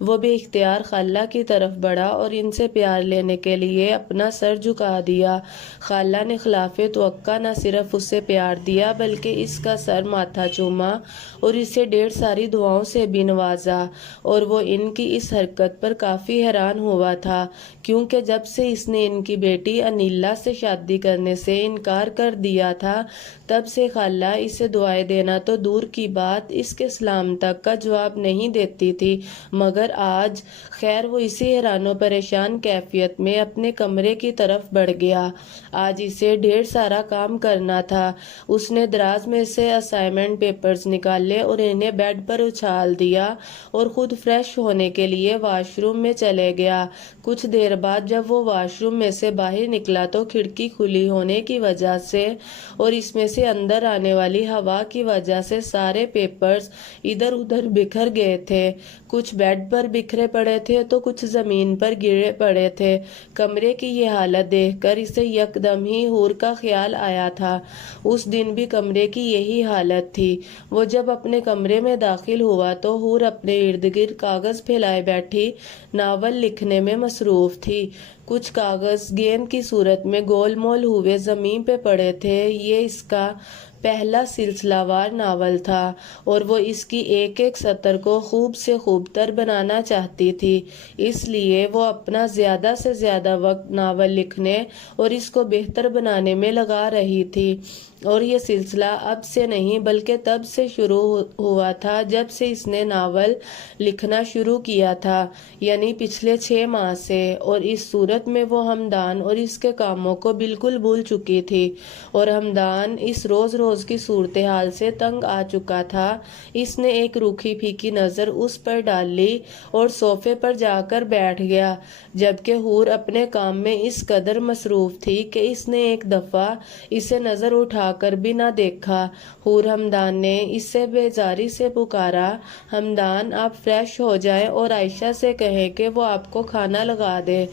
وہ بے اختیار خالہ کی طرف بڑھا اور ان سے پیار لینے کے لیے اپنا سر جھکا دیا۔ خالہ نے خلاف توقع نہ صرف اسے پیار دیا بلکہ اس کا سر ماتھا چوما اور اسے ڈھیر ساری دعاؤں سے بھی نوازا، اور وہ ان کی اس حرکت پر کافی حیران ہوا تھا، کیونکہ جب سے اس نے ان کی بیٹی انیلا سے شادی کرنے سے انکار کر دیا تھا تب سے خالہ اسے دعائیں دینا تو دور کی بات اس کے سلام تک کا جواب نہیں دیتی تھی، مگر آج خیر وہ اسی حیران و پریشان کیفیت میں اپنے کمرے کی طرف بڑھ گیا۔ آج اسے ڈھیر سارا کام کرنا تھا۔ اس نے دراز میں سے اسائنمنٹ پیپرز نکالے اور انہیں بیڈ پر اچھال دیا اور خود فریش ہونے کے لیے واش روم میں چلے گیا۔ کچھ دیر بعد جب وہ واش روم میں سے باہر نکلا تو کھڑکی کھلی ہونے کی وجہ سے اور اس میں سے اندر آنے والی ہوا کی وجہ سے سارے پیپرز ادھر ادھر بکھر گئے تھے۔ کچھ بیڈ پر بکھرے پڑے تھے تو کچھ زمین پر گرے پڑے تھے۔ کمرے کی یہ حالت دیکھ کر اسے یکدم ہی حور کا خیال آیا تھا۔ اس دن بھی کمرے کی یہی حالت تھی۔ وہ جب اپنے کمرے میں داخل ہوا تو حور اپنے ارد گرد کاغذ پھیلائے بیٹھی ناول لکھنے میں مصروف تھی۔ کچھ کاغذ گیند کی صورت میں گول مول ہوئے زمین پہ پڑے تھے۔ یہ اس کا پہلا سلسلہ وار ناول تھا اور وہ اس کی ایک ایک سطر کو خوب سے خوب تر بنانا چاہتی تھی، اس لیے وہ اپنا زیادہ سے زیادہ وقت ناول لکھنے اور اس کو بہتر بنانے میں لگا رہی تھی۔ اور یہ سلسلہ اب سے نہیں بلکہ تب سے شروع ہوا تھا جب سے اس نے ناول لکھنا شروع کیا تھا، یعنی پچھلے 6 ماہ سے، اور اس صورت میں وہ ہمدان اور اس کے کاموں کو بالکل بھول چکی تھی، اور ہمدان اس روز روز کی صورتحال سے تنگ آ چکا تھا۔ اس نے ایک روکھی پھیکی نظر اس پر ڈال لی اور صوفے پر جا کر بیٹھ گیا، جبکہ حور اپنے کام میں اس قدر مصروف تھی کہ اس نے ایک دفعہ اسے نظر اٹھا کر بھی نہ دیکھا۔ حور ہمدان نے اس سے بیزاری سے پکارا، ہمدان آپ فریش ہو جائیں اور عائشہ سے کہیں کہ وہ آپ کو کھانا لگا دے۔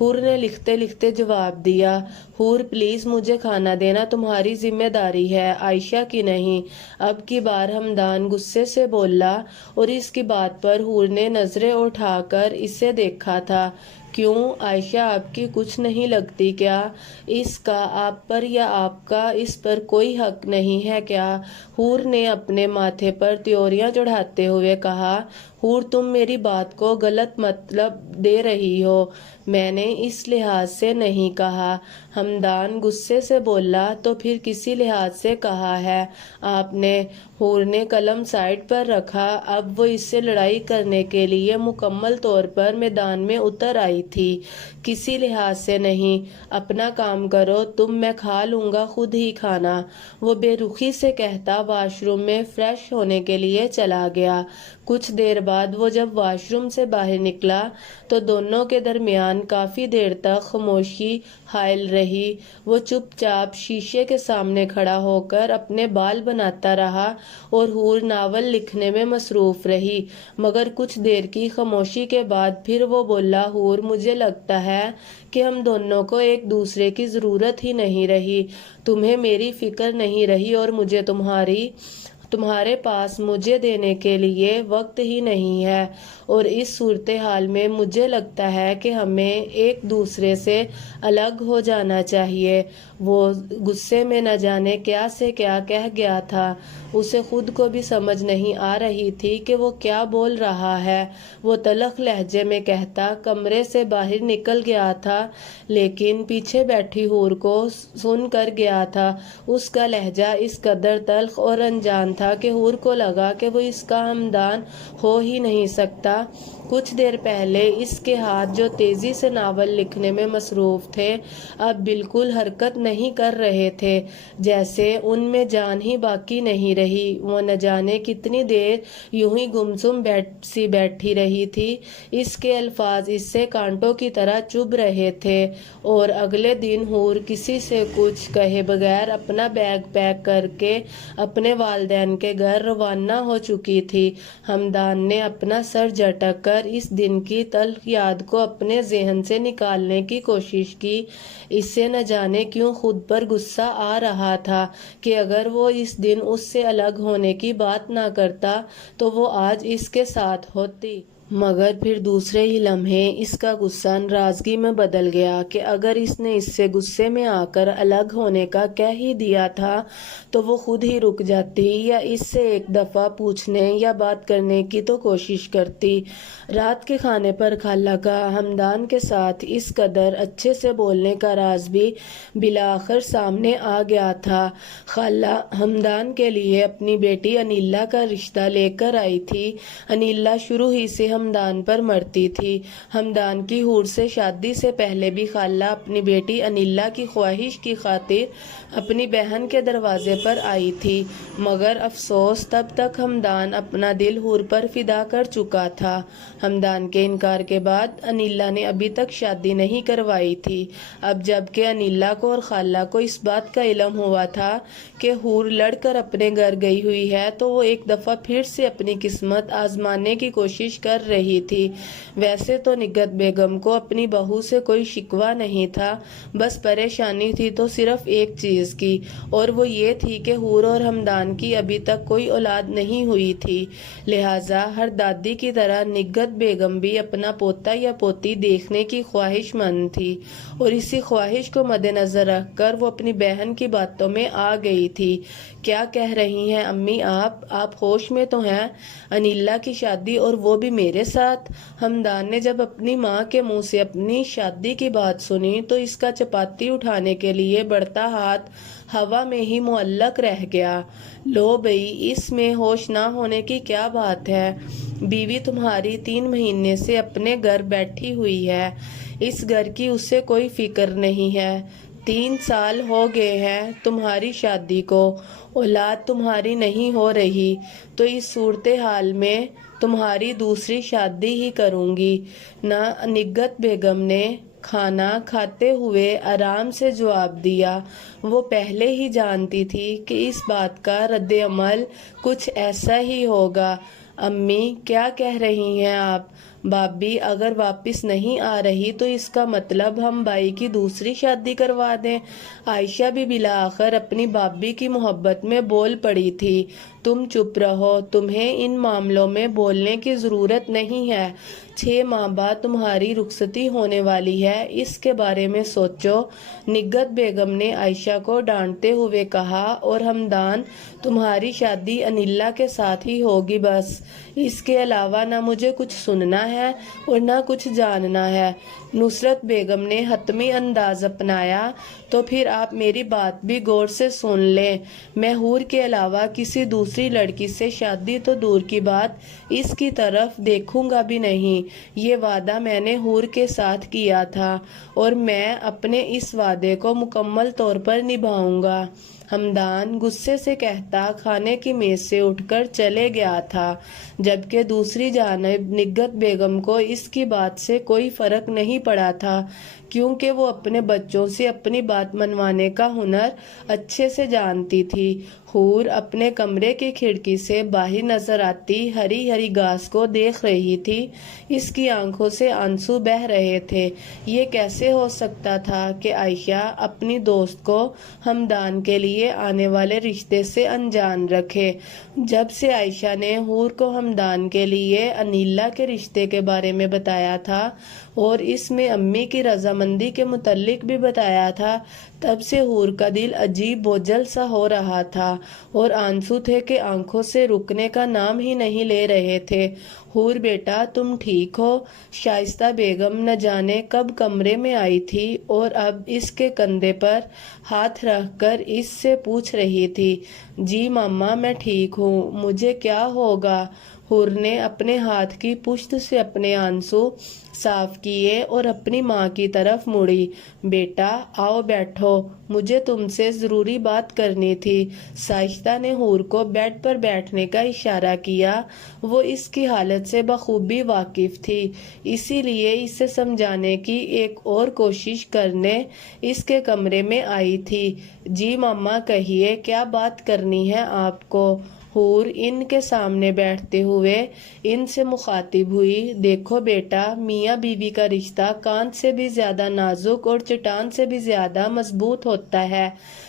حور نے لکھتے لکھتے جواب دیا، حور پلیز مجھے کھانا دینا تمہاری ذمہ داری ہے، عائشہ کی نہیں۔ اب کی بار ہمدان غصے سے بولا اور اس کی بات پر حور نے نظریں اٹھا کر اسے دیکھا تھا۔ کیوں عائشہ آپ کی کچھ نہیں لگتی کیا؟ اس کا آپ پر یا آپ کا اس پر کوئی حق نہیں ہے کیا؟ حور نے اپنے ماتھے پر تیوریاں چڑھاتے ہوئے کہا، حور تم میری بات کو غلط مطلب دے رہی ہو، میں نے اس لحاظ سے نہیں کہا۔ ہمدان غصے سے بولا، تو پھر کسی لحاظ سے کہا ہے آپ نے؟ حور نے قلم سائیڈ پر رکھا، اب وہ اس سے لڑائی کرنے کے لیے مکمل طور پر میدان میں اتر آئی تھی۔ کسی لحاظ سے نہیں، اپنا کام کرو تم، میں کھا لوں گا خود ہی کھانا، وہ بے رخی سے کہتا واش روم میں فریش ہونے کے لیے چلا گیا۔ کچھ دیر بعد وہ جب واش روم سے باہر نکلا تو دونوں کے درمیان کافی دیر تک خاموشی حائل رہی۔ وہ چپ چاپ شیشے کے سامنے کھڑا ہو کر اپنے بال بناتا رہا اور حور ناول لکھنے میں مصروف رہی، مگر کچھ دیر کی خاموشی کے بعد پھر وہ بولا، حور مجھے لگتا ہے کہ ہم دونوں کو ایک دوسرے کی ضرورت ہی نہیں رہی، تمہیں میری فکر نہیں رہی اور مجھے تمہارے پاس مجھے دینے کے لیے وقت ہی نہیں ہے، اور اس صورتحال میں مجھے لگتا ہے کہ ہمیں ایک دوسرے سے الگ ہو جانا چاہیے۔ وہ غصے میں نہ جانے کیا سے کیا کہہ گیا تھا، اسے خود کو بھی سمجھ نہیں آ رہی تھی کہ وہ کیا بول رہا ہے۔ وہ تلخ لہجے میں کہتا کمرے سے باہر نکل گیا تھا، لیکن پیچھے بیٹھی حور کو سن کر گیا تھا۔ اس کا لہجہ اس قدر تلخ اور انجان تھا کہ حور کو لگا کہ وہ اس کا ہمدان ہو ہی نہیں سکتا۔ کچھ دیر پہلے اس کے ہاتھ جو تیزی سے ناول لکھنے میں مصروف تھے اب بالکل حرکت نہیں کر رہے تھے، جیسے ان میں جان ہی باقی نہیں رہی۔ وہ نہ جانے کتنی دیر یوں ہی گمسم سی بیٹھی رہی تھی، اس کے الفاظ اس سے کانٹوں کی طرح چبھ رہے تھے، اور اگلے دن حور کسی سے کچھ کہے بغیر اپنا بیگ پیک کر کے اپنے والدین کے گھر روانہ ہو چکی تھی۔ ہمدان نے اپنا سر جھٹک کر اس دن کی تلخ یاد کو اپنے ذہن سے نکالنے کی کوشش کی۔ اسے نہ جانے کیوں خود پر غصہ آ رہا تھا کہ اگر وہ اس دن اس سے الگ ہونے کی بات نہ کرتا تو وہ آج اس کے ساتھ ہوتی۔ مگر پھر دوسرے ہی لمحے اس کا غصہ ناراضگی میں بدل گیا کہ اگر اس نے اس سے غصے میں آ کر الگ ہونے کا کہہ ہی دیا تھا تو وہ خود ہی رک جاتی یا اس سے ایک دفعہ پوچھنے یا بات کرنے کی تو کوشش کرتی۔ رات کے کھانے پر خالہ کا ہمدان کے ساتھ اس قدر اچھے سے بولنے کا راز بھی بالآخر سامنے آ گیا تھا۔ خالہ ہمدان کے لیے اپنی بیٹی انیلا کا رشتہ لے کر آئی تھی۔ انیلا شروع ہی سے ہمدان پر مرتی تھی۔ ہمدان کی حور سے شادی سے پہلے بھی خالہ اپنی بیٹی انیلا کی خواہش کی خاطر اپنی بہن کے دروازے پر آئی تھی، مگر افسوس تب تک ہمدان اپنا دل حور پر فدا کر چکا تھا۔ ہمدان کے انکار کے بعد انیلا نے ابھی تک شادی نہیں کروائی تھی۔ اب جب کہ انیلا کو اور خالہ کو اس بات کا علم ہوا تھا کہ حور لڑ کر اپنے گھر گئی ہوئی ہے تو وہ ایک دفعہ پھر سے اپنی قسمت آزمانے کی کوشش کر رہی تھی۔ ویسے تو نگہت بیگم کو اپنی بہو سے کوئی شکوہ نہیں تھا، بس پریشانی تھی تو صرف ایک چیز کی، اور وہ یہ تھی کہ حور اور ہمدان کی ابھی تک کوئی اولاد نہیں ہوئی تھی۔ لہٰذا ہر دادی کی طرح نگہت بیگم بھی اپنا پوتا یا پوتی دیکھنے کی خواہش مند تھی، اور اسی خواہش کو مد نظر رکھ کر وہ اپنی بہن کی باتوں میں آ گئی تھی۔ کیا کہہ رہی ہیں امی آپ ہوش میں تو ہیں؟ انیلا کی شادی اور وہ بھی میرے ساتھ؟ ہمدان نے جب اپنی ماں کے منہ سے اپنی شادی کی بات سنی تو اس کا چپاتی اٹھانے کے لیے بڑھتا ہاتھ ہوا میں ہی معلق رہ گیا۔ لو بھئی، اس میں ہوش نہ ہونے کی کیا بات ہے؟ بیوی تمہاری 3 مہینے سے اپنے گھر بیٹھی ہوئی ہے، اس گھر کی اسے کوئی فکر نہیں ہے۔ 3 سال ہو گئے ہیں تمہاری شادی کو، اولاد تمہاری نہیں ہو رہی، تو اس صورتحال میں تمہاری دوسری شادی ہی کروں گی۔ نگہت بیگم نے کھانا کھاتے ہوئے آرام سے جواب دیا۔ وہ پہلے ہی جانتی تھی کہ اس بات کا رد عمل کچھ ایسا ہی ہوگا۔ امی کیا کہہ رہی ہیں آپ؟ بھابھی اگر واپس نہیں آ رہی تو اس کا مطلب ہم بھائی کی دوسری شادی کروا دیں؟ عائشہ بھی بالآخر اپنی بھابھی کی محبت میں بول پڑی تھی۔ تم چپ رہو، تمہیں ان معاملوں میں بولنے کی ضرورت نہیں ہے۔ 6 ماہ بعد تمہاری رخصتی ہونے والی ہے، اس کے بارے میں سوچو۔ نگہت بیگم نے عائشہ کو ڈانٹتے ہوئے کہا، اور ہمدان تمہاری شادی انیلا کے ساتھ ہی ہوگی بس، اس کے علاوہ نہ مجھے کچھ سننا ہے اور نہ کچھ جاننا ہے۔ نصرت بیگم نے حتمی انداز اپنایا۔ تو پھر آپ میری بات بھی غور سے سن لیں، میں حور کے علاوہ کسی دوسری لڑکی سے شادی تو دور کی بات اس کی طرف دیکھوں گا بھی نہیں۔ یہ وعدہ میں نے حور کے ساتھ کیا تھا اور میں اپنے اس وعدے کو مکمل طور پر نبھاؤں گا۔ ہمدان غصے سے کہتا کھانے کی میز سے اٹھ کر چلے گیا تھا، جبکہ دوسری جانب نگہت بیگم کو اس کی بات سے کوئی فرق نہیں پڑا تھا، کیونکہ وہ اپنے بچوں سے اپنی بات منوانے کا ہنر اچھے سے جانتی تھی۔ حور اپنے کمرے کی کھڑکی سے باہر نظر آتی ہری ہری گھاس کو دیکھ رہی تھی۔ اس کی آنکھوں سے آنسو بہہ رہے تھے۔ یہ کیسے ہو سکتا تھا کہ عائشہ اپنی دوست کو ہمدان کے لیے آنے والے رشتے سے انجان رکھے؟ جب سے عائشہ نے حور کو ہمدان کے لیے انیلا کے رشتے کے بارے میں بتایا تھا اور اس میں امی کی رضامندی کے متعلق بھی بتایا تھا، تب سے حور کا دل عجیب بوجھل سا ہو رہا تھا، اور آنسو تھے کہ آنکھوں سے رکنے کا نام ہی نہیں لے رہے تھے۔ حور بیٹا تم ٹھیک ہو؟ شائستہ بیگم نہ جانے کب کمرے میں آئی تھی اور اب اس کے کندھے پر ہاتھ رکھ کر اس سے پوچھ رہی تھی۔ جی ماما میں ٹھیک ہوں، مجھے کیا ہوگا؟ حور نے اپنے ہاتھ کی پشت سے اپنے آنسو صاف کیے اور اپنی ماں کی طرف مڑی۔ بیٹا آؤ بیٹھو، مجھے تم سے ضروری بات کرنی تھی۔ شائستہ نے حور کو بیڈ پر بیٹھنے کا اشارہ کیا۔ وہ اس کی حالت سے بخوبی واقف تھی، اسی لیے اسے سمجھانے کی ایک اور کوشش کرنے اس کے کمرے میں آئی تھی۔ جی ماما کہیے کیا بات کرنی ہے آپ کو؟ حور ان کے سامنے بیٹھتے ہوئے ان سے مخاطب ہوئی۔ دیکھو بیٹا، میاں بیوی کا رشتہ کاندھ سے بھی زیادہ نازک اور چٹان سے بھی زیادہ مضبوط ہوتا ہے۔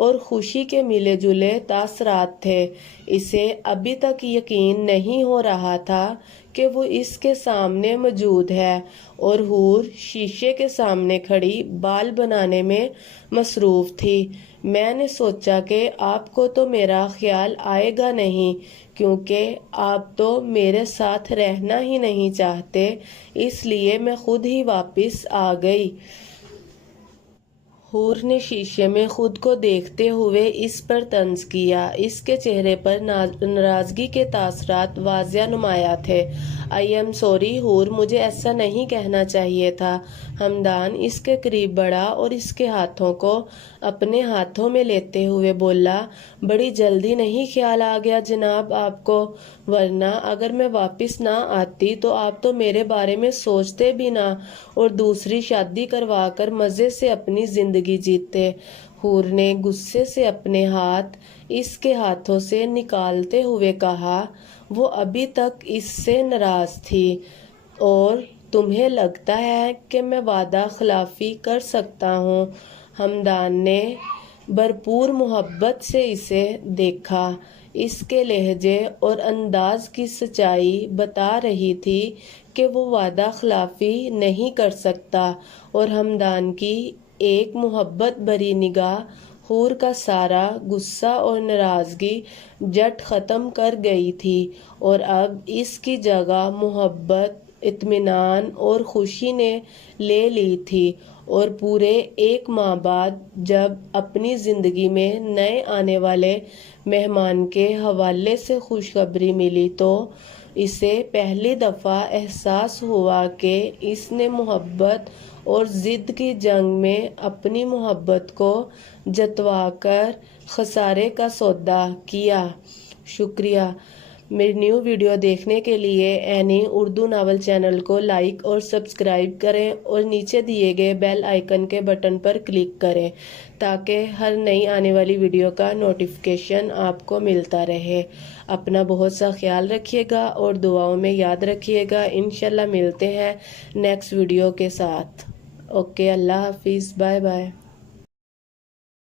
اور خوشی کے ملے جلے تاثرات تھے۔ اسے ابھی تک یقین نہیں ہو رہا تھا کہ وہ اس کے سامنے موجود ہے، اور حور شیشے کے سامنے کھڑی بال بنانے میں مصروف تھی۔ میں نے سوچا کہ آپ کو تو میرا خیال آئے گا نہیں، کیونکہ آپ تو میرے ساتھ رہنا ہی نہیں چاہتے، اس لیے میں خود ہی واپس آ گئی۔ حور نے شیشے میں خود کو دیکھتے ہوئے اس پر طنز کیا۔ اس کے چہرے پر ناراضگی کے تاثرات واضح نمایاں تھے۔ "آئی ایم سوری حور، مجھے ایسا نہیں کہنا چاہیے تھا۔" ہمدان اس کے قریب بڑھا اور اس کے ہاتھوں کو اپنے ہاتھوں میں لیتے ہوئے بولا، "بڑی جلدی نہیں خیال آ گیا جناب آپ کو، ورنہ اگر میں واپس نہ آتی تو آپ تو میرے بارے میں سوچتے بھی نہ اور دوسری شادی کروا کر مزے سے اپنی زندگی جیتے۔" حور نے غصے سے اپنے ہاتھ اس کے ہاتھوں سے نکالتے ہوئے کہا۔ وہ ابھی تک اس سے ناراض تھی۔ "اور تمہیں لگتا ہے کہ میں وعدہ خلافی کر سکتا ہوں؟" ہمدان نے بھرپور محبت سے اسے دیکھا۔ اس کے لہجے اور انداز کی سچائی بتا رہی تھی کہ وہ وعدہ خلافی نہیں کر سکتا، اور ہمدان کی ایک محبت بھری نگاہ حور کا سارا غصہ اور ناراضگی جٹ ختم کر گئی تھی، اور اب اس کی جگہ محبت، اطمینان اور خوشی نے لے لی تھی۔ اور پورے 1 ماہ بعد جب اپنی زندگی میں نئے آنے والے مہمان کے حوالے سے خوشخبری ملی تو اسے پہلی دفعہ احساس ہوا کہ اس نے محبت اور ضد کی جنگ میں اپنی محبت کو جتوا کر خسارے کا سودا کیا۔ شکریہ۔ میری نیو ویڈیو دیکھنے کے لیے اینی اردو ناول چینل کو لائک اور سبسکرائب کریں اور نیچے دیے گئے بیل آئیکن کے بٹن پر کلک کریں تاکہ ہر نئی آنے والی ویڈیو کا نوٹیفیکیشن آپ کو ملتا رہے۔ اپنا بہت سا خیال رکھیے گا اور دعاؤں میں یاد رکھیے گا۔ انشاءاللہ ملتے ہیں نیکسٹ ویڈیو کے ساتھ۔ اوکے، اللہ حافظ، بائے بائے۔